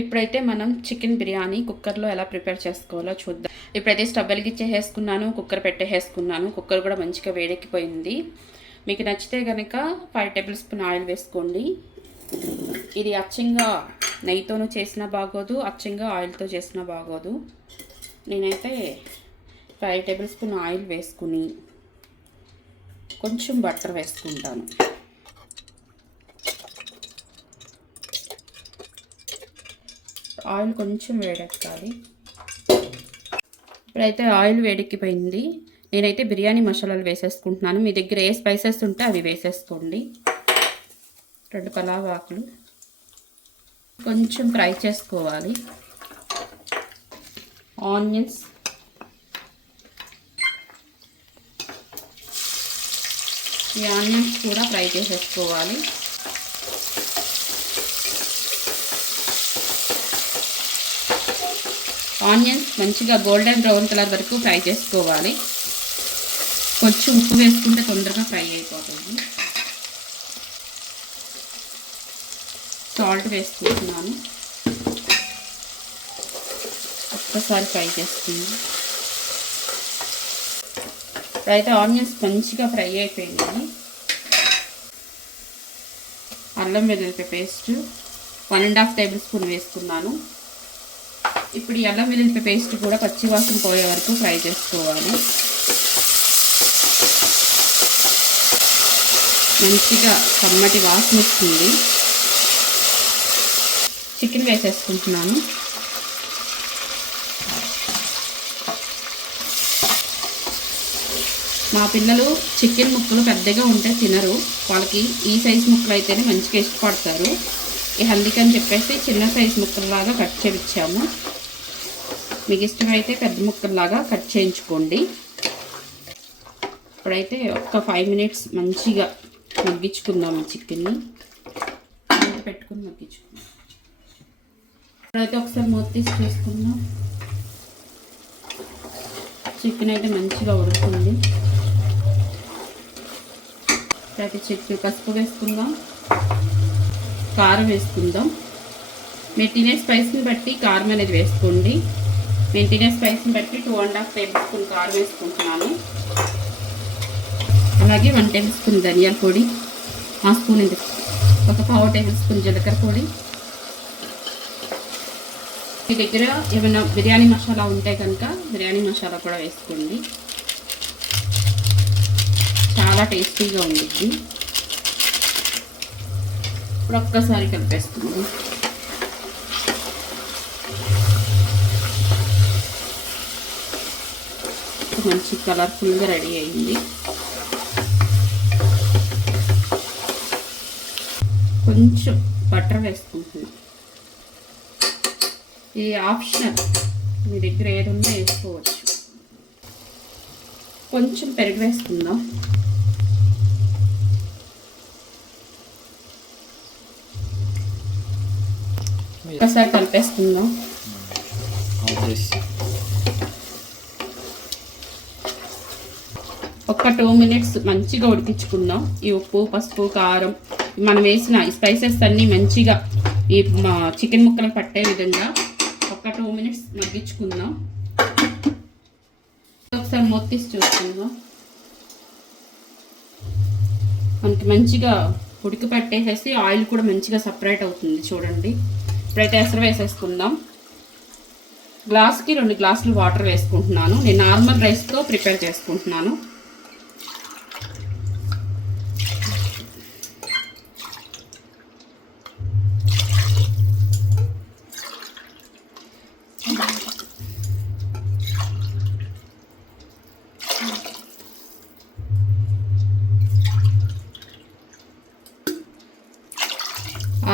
ఇప్పుడైతే మనం చికెన్ బిర్యానీ కుక్కర్లో ఎలా ప్రిపేర్ చేసుకోవాలో చూద్దాం. ఇప్పుడైతే స్టవ్ వెలిగించేసేసుకున్నాను కుక్కర్ పెట్టేసేసుకున్నాను. కుక్కర్ కూడా మంచిగా వేడెక్కిపోయింది. మీకు నచ్చితే కనుక ఫైవ్ టేబుల్ స్పూన్ ఆయిల్ వేసుకోండి. ఇది అచ్చంగా నెయ్యితోనూ చేసినా బాగోదు అచ్చంగా ఆయిల్తో చేసినా బాగోదు. నేనైతే ఫైవ్ టేబుల్ స్పూన్ ఆయిల్ వేసుకుని కొంచెం బటర్ వేసుకుంటాను. ఆయిల్ కొంచెం వేడెక్కాలి. ఇప్పుడైతే ఆయిల్ వేడెక్కిపోయింది. నేనైతే బిర్యానీ మసాలాలు వేసేసుకుంటున్నాను. మీ దగ్గర ఏ స్పైసెస్ ఉంటే అవి వేసేసుకోండి. రెండు పలావాకులు కొంచెం ఫ్రై చేసుకోవాలి. ఆనియన్స్. ఈ ఆనియన్స్ కూడా ఫ్రై చేసేసుకోవాలి. ఆనియన్స్ మంచిగా గోల్డెన్ బ్రౌన్ కలర్ వరకు ఫ్రై చేసుకోవాలి. కొంచెం ఉప్పు వేసుకుంటే తొందరగా ఫ్రై అయిపోతుంది. సాల్ట్ వేసుకుంటున్నాను. ఒక్కసారి ఫ్రై చేస్తుంది అయితే ఆనియన్స్ మంచిగా ఫ్రై అయిపోయింది. అల్లం వెల్లుల్లి paste one and half tablespoon వేసుకున్నాను. ఇప్పుడు ఈ అల్లం వెల్లుల్లి పేస్ట్ కూడా పచ్చివాసన పోయే వరకు ఫ్రై చేసుకోవాలి. మంచిగా కమ్మటి వాసన వస్తుంది. చికెన్ వేసేసుకుంటున్నాను. మా పిల్లలు చికెన్ ముక్కలు పెద్దగా ఉంటే తినరు. వాళ్ళకి ఈ సైజ్ ముక్కలు అయితేనే మంచిగా ఇష్టపడతారు. ఈ అందుకని చెప్పేసి చిన్న సైజ్ ముక్కల్లాగా కట్ చేయించాము మీకు ఇష్టమైతే పెద్ద ముక్కల్లాగా కట్ చేయించుకోండి. ఇప్పుడైతే ఒక ఫైవ్ మినిట్స్ మంచిగా మగ్గించుకుందాం ఈ చికెన్ని. మూత పెట్టుకుని మగ్గించుకుందాం. ఇప్పుడైతే ఒకసారి మూత తీసి చూసుకుందాం. చికెన్ అయితే మంచిగా ఉడుకుతుంది ఇప్పుడైతే చికెన్ పసుపు వేసుకుందాం. కారం వేసుకుందాం. మీరు తినే స్పైస్ని బట్టి కారం అనేది వేసుకోండి. నేను తినే స్పైస్ని బట్టి two and half tablespoon కారం వేసుకుంటున్నాను. అలాగే వన్ టేబుల్ స్పూన్ ధనియాల పొడి ఆ స్పూన్ ఇది ఒక పావు టేబుల్ స్పూన్ జీలకర్ర పొడి. మీ దగ్గర ఏమైనా బిర్యానీ మసాలా ఉంటే కనుక బిర్యానీ మసాలా కూడా వేసుకోండి. చాలా టేస్టీగా ఉండిద్ది. ఇప్పుడు ఒక్కసారి కలిపేస్తుంది మంచి కలర్ఫుల్గా రెడీ అయింది. కొంచెం బటర్ వేసుకుంటున్నాం. ఇది ఆప్షనల్ మీ దగ్గర ఏది ఉందో వేసుకోవచ్చు. కొంచెం పెరుగు వేసుకుందాం. ఒకసారి కలిపేసుకుందాం. ఒక టూ మినిట్స్ మంచిగా ఉడికించుకుందాం. ఈ ఉప్పు పసుపు కారం మనం వేసిన ఈ స్పైసెస్ అన్నీ మంచిగా ఈ చికెన్ ముక్కలు పట్టే విధంగా ఒక టూ మినిట్స్ మగ్గించుకుందాం. ఒకసారి మూత చూసుకుందాం. మనకి మంచిగా ఉడికి పట్టేసేసి ఆయిల్ కూడా మంచిగా సపరేట్ అవుతుంది చూడండి. ఇప్పుడైతే ఎసరు వేసేసుకుందాం. గ్లాస్కి రెండు గ్లాసులు వాటర్ వేసుకుంటున్నాను. నేను నార్మల్ రైస్తో ప్రిపేర్ చేసుకుంటున్నాను.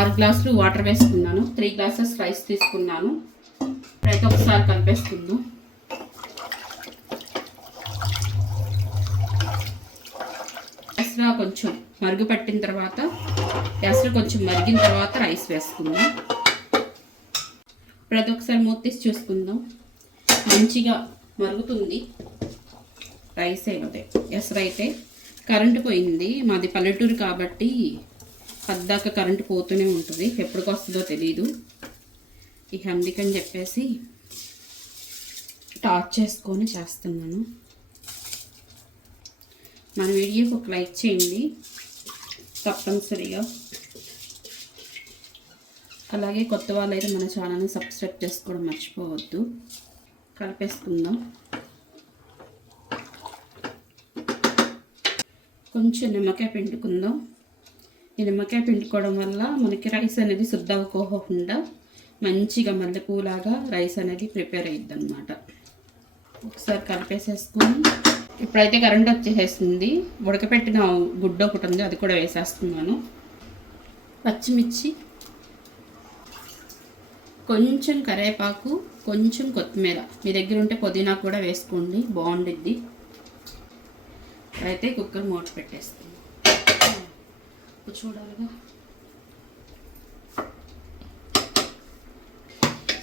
ఆరు గ్లాసులు వాటర్ వేసుకున్నాను. త్రీ గ్లాసెస్ రైస్ తీసుకున్నాను. ఇప్పుడైతే ఒకసారి కలిపేసుకుందాం. ఎసరా కొంచెం మరుగు పట్టిన తర్వాత ఎసరు కొంచెం మరిగిన తర్వాత రైస్ వేసుకుందాం. ప్రతి ఒక్కసారి మూత తీసి చూసుకుందాం. మంచిగా మరుగుతుంది రైస్ అయితే. ఎసరైతే అయితే కరెంటు పోయింది. మాది పల్లెటూరు కాబట్టి పద్దాక కరెంటు పోతూనే ఉంటుంది. ఎప్పటికి వస్తుందో తెలీదు. ఈ అందుకని చెప్పేసి టార్చ్ చేసుకొని చేస్తున్నాను. మన వీడియోకి ఒక లైక్ చేయండి. తప్పనిసరిగా. అలాగే కొత్త వాళ్ళు మన ఛానల్ని సబ్స్క్రైబ్ చేసుకోవడం మర్చిపోవద్దు. కలిపేసుకుందాం. కొంచెం నిమ్మకాయ పిండుకుందాం. ఈ నిమ్మకాయ పిండుకోవడం వల్ల మనకి రైస్ అనేది శుద్ధ అవుకోకుండా మంచిగా మల్లెపూలాగా రైస్ అనేది ప్రిపేర్ అయ్యిద్ది అనమాట ఒకసారి కలిపేసేసుకుని ఇప్పుడైతే కరెంట్ వచ్చేసేస్తుంది ఉడకపెట్టిన గుడ్డ ఒకటి ఉంది అది కూడా వేసేస్తున్నాను. పచ్చిమిర్చి కొంచెం కరివేపాకు కొంచెం కొత్తిమీర. మీ దగ్గర ఉంటే పుదీనా కూడా వేసుకోండి బాగుండిద్ది. అయితే కుక్కర్ మూట పెట్టేస్తుంది ఉప్పు చూడాలిగా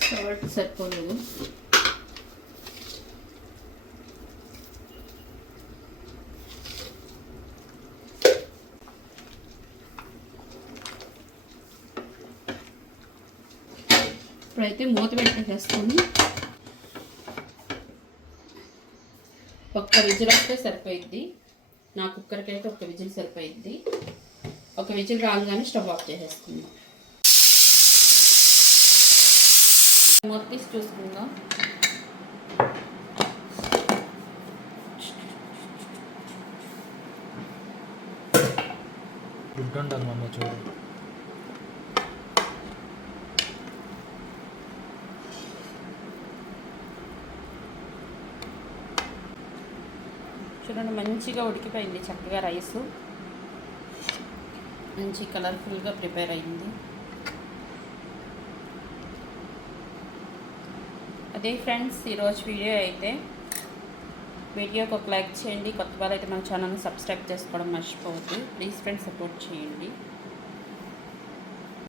సాల్ట్ సరిపోలేదు. ఇప్పుడైతే మూత పెట్టేసేసుకొని ఒక్క విజిల్ వస్తే సరిపోయిద్ది. నా కుక్కర్కి అయితే ఒక విజిల్ సరిపోయిద్ది. ఒక విజిల్ రాగానే స్టవ్ ఆఫ్ చేసేసుకుందాం. మూత తీసి చూసుకుందాం. గుడ్ మమ్మీ చూడు. చూడండి మంచిగా ఉడికిపోయింది చక్కగా రైస్. మంచి కలర్ఫుల్గా ప్రిపేర్ అయింది. అదే ఫ్రెండ్స్ ఈరోజు వీడియో అయితే వీడియోకి ఒక లైక్ చేయండి. కొత్త వాళ్ళు అయితే మన ఛానల్ని సబ్స్క్రైబ్ చేసుకోవడం మర్చిపోవద్దు. ప్లీజ్ ఫ్రెండ్స్ సపోర్ట్ చేయండి.